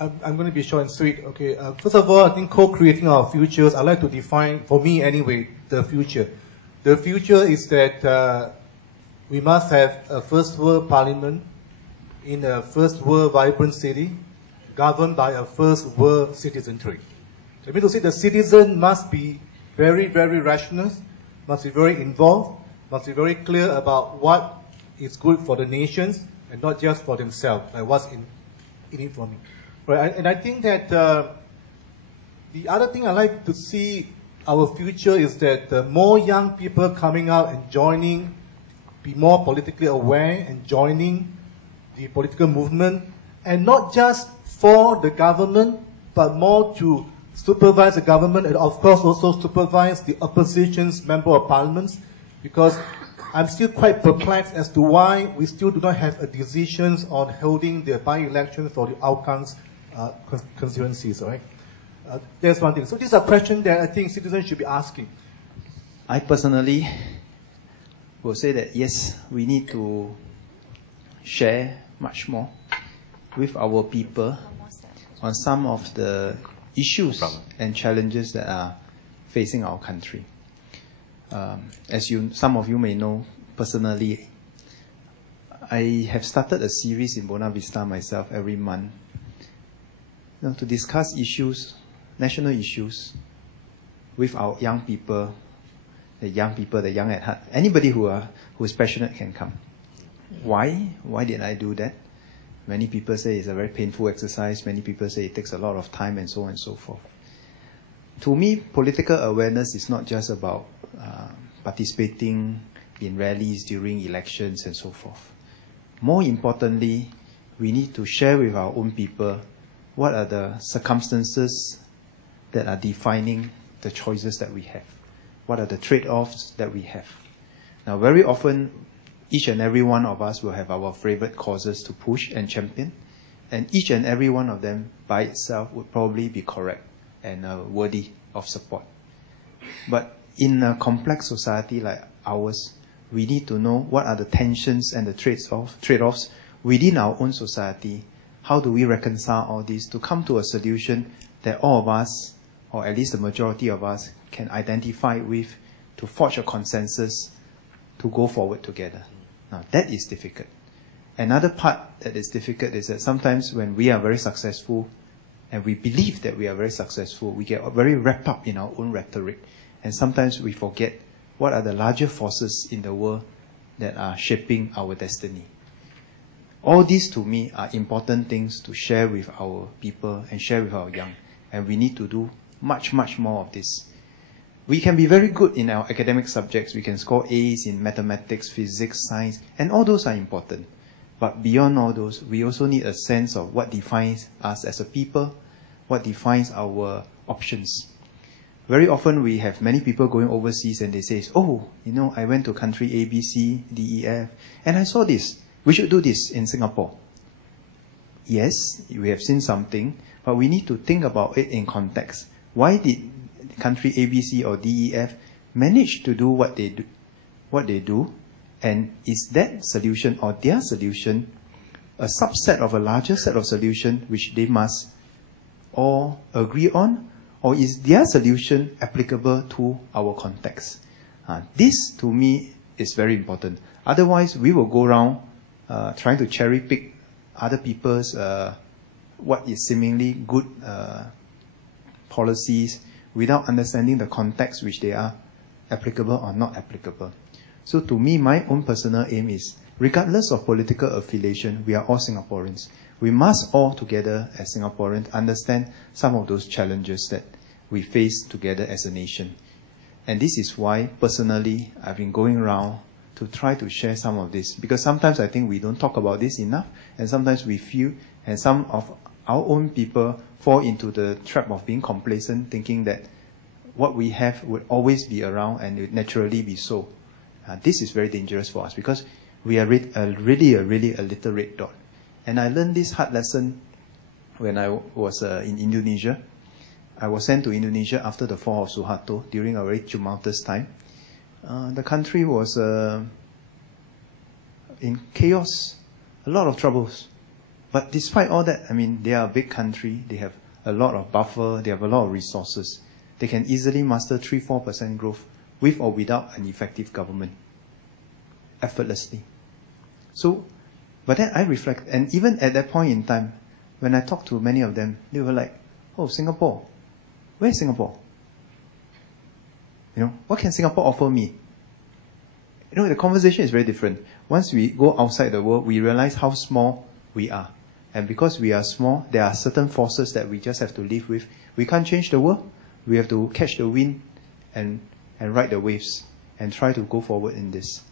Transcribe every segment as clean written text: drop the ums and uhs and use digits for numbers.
I'm going to be short and sweet. Okay. First of all, I think co-creating our futures, I like to define, for me anyway, the future. The future is that we must have a first world parliament in a first world vibrant city, governed by a first world citizenry. I mean to say the citizen must be very, very rational, must be very involved, must be very clear about what is good for the nations and not just for themselves, like what's in it for me. Right? And I think that the other thing I like to see our future is that more young people coming out and joining, be more politically aware and joining the political movement, and not just for the government, but more to supervise the government and of course also supervise the opposition's member of parliaments, because I'm still quite perplexed as to why we still do not have a decisions on holding the by-elections for the outcomes constituencies, right? That's one thing. So these are questions that I think citizens should be asking. I personally will say that yes, we need to share much more with our people on some of the issues and challenges that are facing our country. As some of you may know, personally, I have started a series in Buona Vista myself every month, to discuss issues, national issues, with our young people, the young at heart. Anybody who is passionate can come. Why? Why did I do that? Many people say it's a very painful exercise. Many people say it takes a lot of time and so on and so forth. To me, political awareness is not just about participating in rallies during elections and so forth. More importantly, we need to share with our own people what are the circumstances that are defining the choices that we have. What are the trade-offs that we have? Now, very often, each and every one of us will have our favorite causes to push and champion, and each and every one of them by itself would probably be correct and worthy of support. But in a complex society like ours, we need to know what are the tensions and the trade-offs within our own society. How do we reconcile all this to come to a solution that all of us, or at least the majority of us, can identify with, to forge a consensus to go forward together. Now, that is difficult. Another part that is difficult is that sometimes when we are very successful, and we believe that we are very successful, we get very wrapped up in our own rhetoric, and sometimes we forget what are the larger forces in the world that are shaping our destiny. All these, to me, are important things to share with our people and share with our young, and we need to do much, much more of this. We can be very good in our academic subjects. We can score A's in mathematics, physics, science, and all those are important. But beyond all those, we also need a sense of what defines us as a people, what defines our options. Very often we have many people going overseas and they say, oh, I went to country A, B, C, D, E, F, and I saw this. We should do this in Singapore. Yes, we have seen something, but we need to think about it in context. Why did country A, B, C, or D, E, F manage to do what they do? And is that solution or their solution a subset of a larger set of solutions which they must all agree on? Or is their solution applicable to our context? This, to me, is very important. Otherwise, we will go around trying to cherry pick other people's what is seemingly good policies without understanding the context which they are applicable or not applicable. So to me, my own personal aim is, regardless of political affiliation, we are all Singaporeans. We must all together as Singaporeans understand some of those challenges that we face together as a nation. And this is why, personally, I've been going around to try to share some of this. Because sometimes I think we don't talk about this enough, and sometimes we feel, and some of our own people fall into the trap of being complacent, thinking that what we have would always be around and it would naturally be so. This is very dangerous for us because we are really a little red dot. And I learned this hard lesson when I was in Indonesia. I was sent to Indonesia after the fall of Suharto during a very tumultuous time. The country was in chaos, a lot of troubles. But despite all that, I mean, they are a big country. They have a lot of buffer. They have a lot of resources. They can easily master 3-4% growth with or without an effective government, effortlessly. So, but then I reflect, and even at that point in time, when I talked to many of them, they were like, "Oh, Singapore, where's Singapore? You know, what can Singapore offer me?" You know, the conversation is very different. Once we go outside the world, we realize how small we are. And because we are small, there are certain forces that we just have to live with. We can't change the world. We have to catch the wind and ride the waves and try to go forward in this.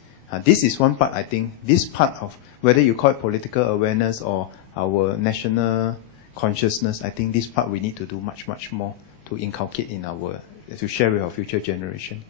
This is one part, I think, this part of, whether you call it political awareness or our national consciousness, I think this part we need to do much, much more to inculcate in our, to share with our future generation.